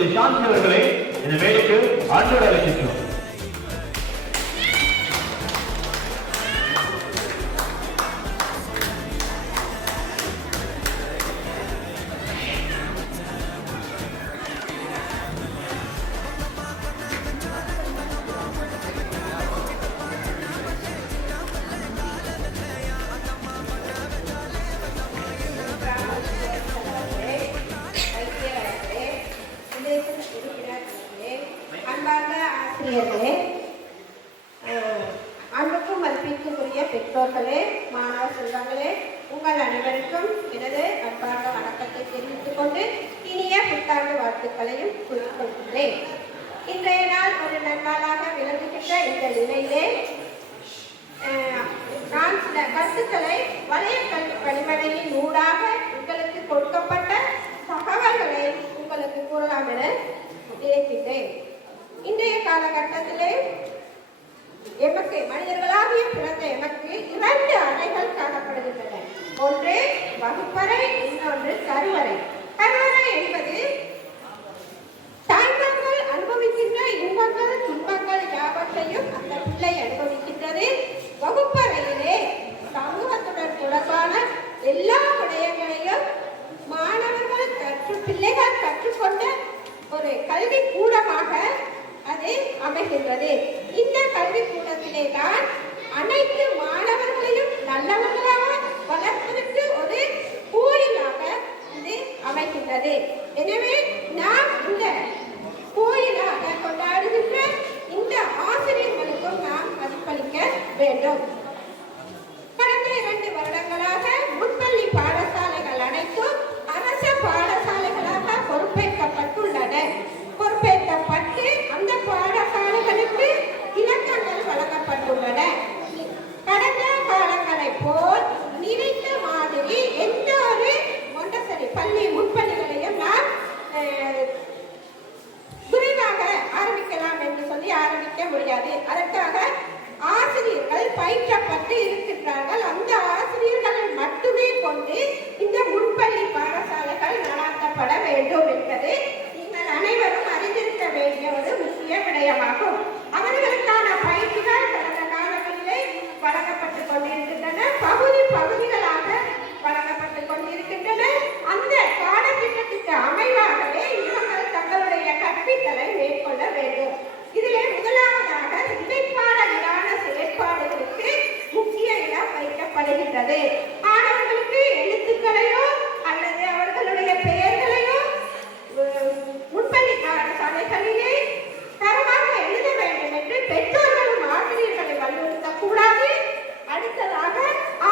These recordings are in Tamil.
திருமதி சாந்தி அவர்களை இந்த வேலைக்கு ஆண்டோடு அழைக்கின்றோம். அன்புக்கும் மதிப்பிற்குரிய பெற்றோர்களே, மாணவ செல்வங்களே, உங்கள் அனைவருக்கும் எனது அன்பார்ந்த வணக்கத்தை தெரிவித்துக் கொண்டு இனிய புத்தாண்டு வாழ்த்துக்களையும் கூறிக்கொள்கிறேன். இன்றைய நாள் ஒரு நன்னாளாக விளங்குகின்ற இந்த நிலையிலே நான் சில கருத்துக்களை வலய கல்வி பணிமனையின் ஊடாக உங்களுக்கு கொடுக்கப்பட்ட தகவல்களை உங்களுக்கு கூறலாம் என நினைக்கின்றேன். இன்றைய காலகட்டத்திலே எமக்கு மனிதர்களாகிய பிறந்த எமக்கு 2 அறைகள் காணப்படுகின்றன. ஒன்று வகுப்பறை, இன்னொன்று கருவறை. கருவறை என்பது தாய்மார்கள் அனுபவிக்கின்ற இன்பங்கள் துன்பங்கள் யாவற்றையும் அந்த பிள்ளை அனுபவிக்கின்றது. வகுப்பறையிலே சமூகத்துடன் தொடர்பான எல்லா விடயங்களையும் மாணவர்கள் பிள்ளைகள் கற்றுக்கொண்ட ஒரு கல்வி கூடமாக அது அமைகின்றது. இந்த கல்வி கூடத்திலே தான் அனைத்து மாணவர்களையும் நல்லவர்களாக வளர்ப்பதற்கு ஒரு கோயிலாக இது அமைகின்றது. எனவே நாம் இந்த கோயிலாக கொண்டாடுகின்ற இந்த ஆசிரியர்களுக்கும் நாம் மதிப்பளிக்க வேண்டும். கடந்த 2 வருடங்களாக முன்பள்ளி பாடசாலைகள் அனைத்தும் அரச பாடசாலைகளாக பொறுப்பேற்கப்பட்டுள்ளன. பொறுப்பேற்கப்பட்டு அந்த பாடசாலைகளுக்கு இலக்கங்கள் வழங்கப்பட்டுள்ளன. கடந்த காலங்களை போல் நினைத்த மாதிரி எந்த ஒரு மொண்டசரி பள்ளி முன்பள்ளிகளையும் நாம் விரைவாக ஆரம்பிக்கலாம் என்று சொல்லி ஆரம்பிக்க முடியாது. அதற்காக ஆசிரியர்கள் பயிற்றப்பட்டு இருக்கின்றார்கள். அந்த ஆசிரியர்களை மட்டுமே கொண்டு இந்த முன்பள்ளி பாடசாலைகள் நடாத்தப்பட வேண்டும் என்பது நீங்கள் அனைவரும் அறிந்திருக்க வேண்டிய ஒரு முக்கிய விடயமாகும். அவர்களுக்கான பயிற்சிகள் கடந்த காலங்களிலே வழங்கப்பட்டுக் கொண்டிருக்கின்றன. பகுதிகளாக வழங்கப்பட்டுக் கொண்டிருக்கின்றன. அந்த பாடத்திட்டத்திற்கு அமைவாகவே இவர்கள் தங்களுடைய கற்பித்தலை மேற்கொள்ள வேண்டும். இதிலே முதலாவதாக இடைப்பாட விடான செயற்பாடுகளுக்கு முக்கிய இடம் வைக்கப்படுகின்றது. மாணவர்களுக்கு எழுத்துக்களையோ அல்லது அவர்களுடைய பெயர்களையோ முன்பள்ளி பாடசாலைகளிலே தரமாக எழுத வேண்டும் என்று பெற்றோர்களும் ஆசிரியர்களை வலியுறுத்தக்கூடாது. அடுத்ததாக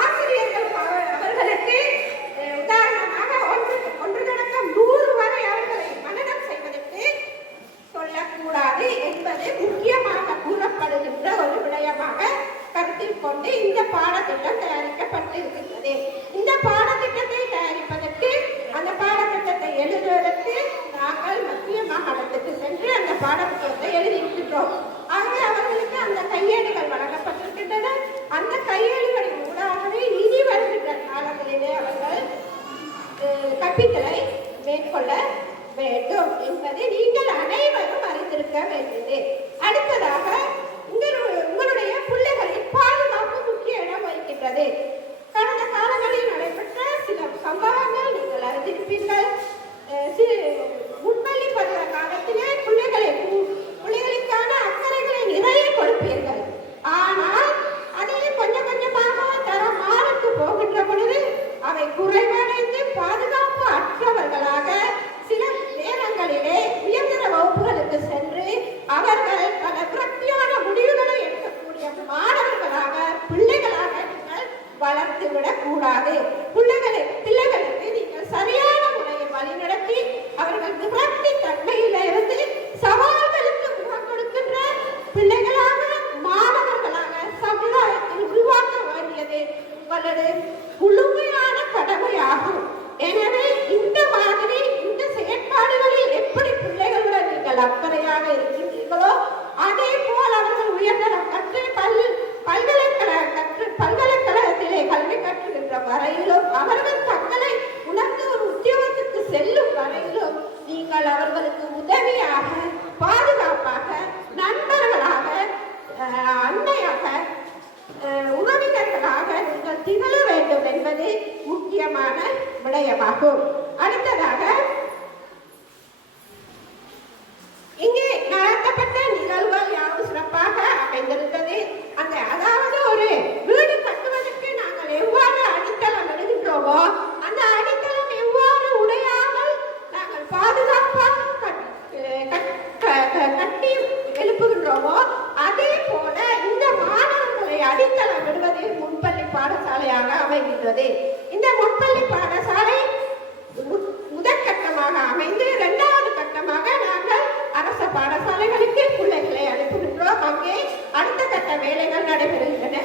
ஆசிரியர்கள் அவர்களுக்கு உதாரணமாக 1 தொடக்கம் 100 வரை அவர்களை மனனம் செய்வதற்கு சொல்லக்கூடாது என்பது முக்கியமாக கூறப்படுகின்ற ஒரு விடயமாக கருத்தில் கொண்டு இந்த பாடத்திட்டம் தயாரிக்கப்பட்டிருக்கின்றது. இந்த பாடத்திட்டத்தை தயாரிப்பதற்கு அந்த பாடத்திட்டத்தை எழுதுவதற்கு நாங்கள் மத்திய மாகாணத்துக்கு சென்று அந்த பாடத்திட்டத்தை எழுதியிருக்கின்றோம். ஆகவே அவர்களுக்கு அந்த கையேடுகள் வழங்கப்பட்டிருக்கின்றன. அந்த கையேடுகளின் ஊடாகவே இனி வருகின்ற காலங்களிலே அவர்கள் கற்பித்தலை மேற்கொள்ள வேண்டும் என்பதை நீங்கள் அனைவரும் அறிந்திருக்க வேண்டியது. அடுத்ததாக உங்களுடைய பிள்ளைகளின் பாதுகாப்பு முக்கிய இடம் வகிக்கின்றது. கடந்த காலங்களில் நடைபெற்ற சில சம்பவங்கள் நீங்கள் அறிந்திருப்பீர்கள். முன்பள்ளி பருவ காலத்திலே பிள்ளைகளுக்கான அக்கறைகளை நிறைய கொடுப்பீர்கள். ஆனால் அதே கொஞ்சம் கொஞ்சமாக தரம் மாறுக்கு போகின்ற பொழுது அவை குறைவடைந்து பாதுகாப்பு அற்றவர்களாக சில நேரங்களிலே உயர்தர வகுப்புகளுக்கு சென்று அவர்கள் பல விரக்தியான முக்கியமான விடயமாகும். அடுத்ததாக இங்கே நடத்தப்பட்ட நிகழ்வுகள் யாவும் சிறப்பாக அமைந்திருந்தது. அதாவது ஒரு வீடு கட்டுவதற்கு நாங்கள் எவ்வாறு அடித்தளம் எடுக்கின்றோமோ அந்த அடித்தளம் எவ்வாறு உடையாமல் நாங்கள் பாதுகாப்பாக கட்டி எழுப்புகின்றோமோ அதே போல இந்த மாணவர்களை அடித்தளம் விடுவது முன்பள்ளி பாடசாலையாக அமைகின்றது. இந்த முன்பள்ளி பாடசாலை முதற்கட்டமாக அமைந்து இரண்டாவது கட்டமாக நாங்கள் அரசு பாடசாலைகளுக்கு பிள்ளைகளை அனுப்புகின்றோம். அங்கே அடுத்த கட்ட வேலைகள் நடைபெறுகின்றன.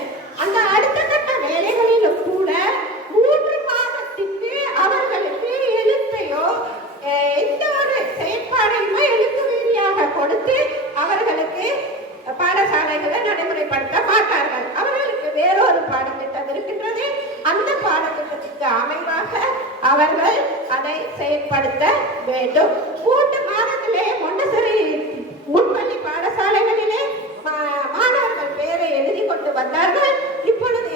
அந்த அடுத்த கட்ட வேலைகளிலும் கூட 3 மாதத்திற்கு அவர்களுக்கு எழுத்தையோ எந்த ஒரு செயற்பாடையுமோ எழுத்து ரீதியாக கொடுத்து அவர்களுக்கு பாடசாலைகளை நடைமுறைப்படுத்த மாட்டார்கள். அவர்களுக்கு வேறொரு பாடத்திட்டம் இருக்கின்றது. அந்த பாடத்திட்டத்திற்கு அமைவாக அவர்கள் அதை செயற்படுத்த வேண்டும். 3 மாதத்திலே மொண்டசரி முன்பள்ளி பாடசாலைகளிலே மாணவர்கள் பெயரை எழுதி கொண்டு வந்தார்கள். இப்பொழுது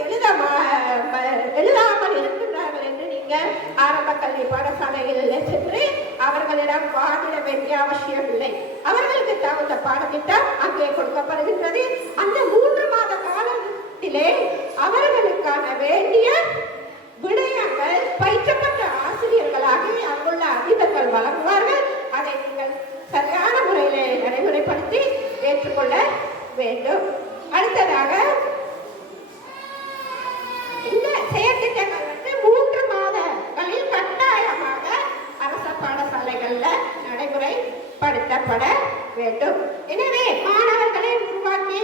எழுதாமல் இருக்கின்றார்கள் என்று நீங்கள் ஆரம்ப கல்வி பாடசாலைகளில் சென்று அவர்களிடம் வாதிட வேண்டிய அவசியம் இல்லை. அவர்களுக்கு தகுந்த பாடத்திட்டம் அங்கே கொடுக்கப்படுகின்றது. அந்த 3 மாத காலத்திலே அவர்களுக்கான வேண்டிய விடயங்கள் பயிற்றப்பட்ட ஆசிரியர்களாக அங்குள்ள அதிபர்கள் வழங்குவார்கள். அதை நீங்கள் சரியான முறையிலே நடைமுறைப்படுத்தி ஏற்றுக்கொள்ள வேண்டும். அடுத்ததாக இந்த செயற்திட்டங்கள் 3 மாதங்களில் கட்டாயமாக அரசு பாடசாலைகளில் நடைமுறைப்படுத்தப்பட வேண்டும். எனவே மாணவர்களை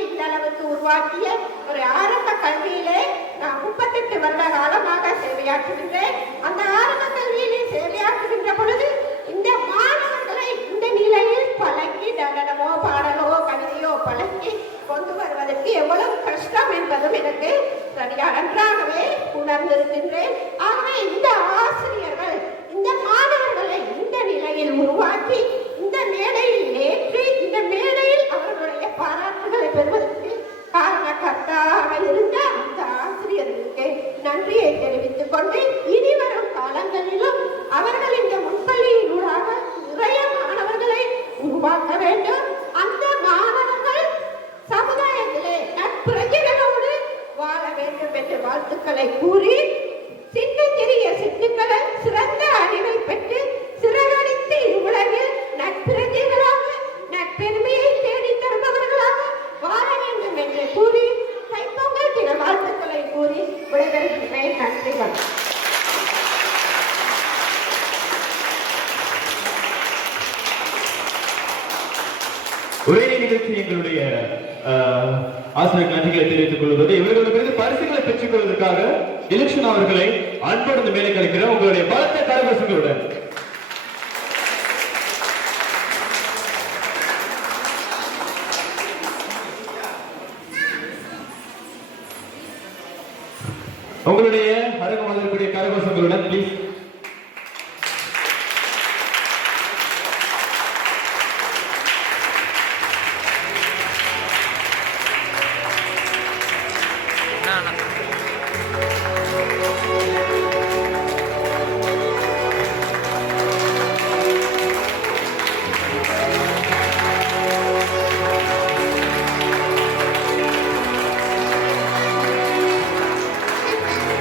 இந்த அளவுக்கு உருவாக்கிய ஒரு ஆரம்ப கல்வியிலே நான் 38 வருட காலமாக சேவையாற்றுகின்றேன். அந்த ஆரம்ப கல்வியிலே சேவையாற்றுகின்ற பொழுது இந்த மாணவர்களை இந்த நிலையில் பழக்கி நடனமோ பாடலோ கவிதையோ பழக்கி கொண்டு வருவதற்கு எவ்வளவு கஷ்டம் என்பதும் எனக்கு நன்றாகவே உணர்ந்திருக்கின்றேன். ஆகவே இந்த ஆசிரியர்கள் இந்த மாணவர்களை இந்த நிலையில் உருவாக்கி இந்த மேடையில் ஏற்றி இந்த மேடையில் அவர்களுடைய பாராட்டுகளை பெறுவதற்கு காரணகர்த்தாக இருந்த அந்த ஆசிரியர்களுக்கு நன்றியை தெரிவித்துக் கொண்டு இனி வரும் காலங்களிலும் அவர்கள் இந்த முன்பள்ளியினூடாக நிறைய மாணவர்களை உருவாக்க வேண்டும். அந்த மாணவர்கள் சமுதாயத்திலே நற்பிரஜைகளோடு வாழ வேண்டும் என்று வாழ்த்துக்களை கூறி சின்ன சிறிய சித்துக்களை சிறந்த அறிவை பெற்று சிறகடித்து உலகில் நற்பிரஜைகளாக நற்பெருமையை தேடி தருபவர்களாக வாழ வேண்டும் என்று கூறி தைப்பொங்கல் தின வாழ்த்துக்களை கூறி விடைபெறுகின்றேன். நன்றிகள். ஒரே நிகழ்ச்சி எங்களுடைய ஆசிரியர் நன்றிகளை தெரிவித்துக் கொள்வது இவர்களுக்கு பரிசுகளை பெற்றுக் கொள்வதற்காக எலெக்ஷன் அவர்களை அன்போடு மேலே கழிக்கிற உங்களுடைய பலத்த கரகோஷங்களுடன் உங்களுடைய அரங்கம் வளரக்கூடிய கரகோஷங்களுடன் பிளீஸ்.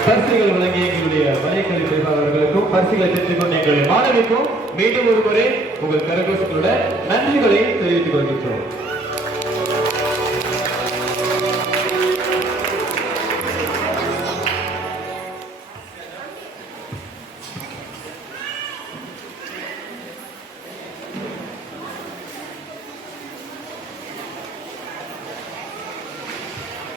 பரிசுகள் வழங்கிய எங்களுடைய வலைக்கல்வி பேசாளர்களுக்கும் பரிசுகளை பெற்றுக் கொண்ட எங்களுடைய மாணவிக்கும் மீண்டும் ஒரு முறை உங்கள் கரகோஷங்களோட நன்றிகளை தெரிவித்துக் கொள்கின்றோம்.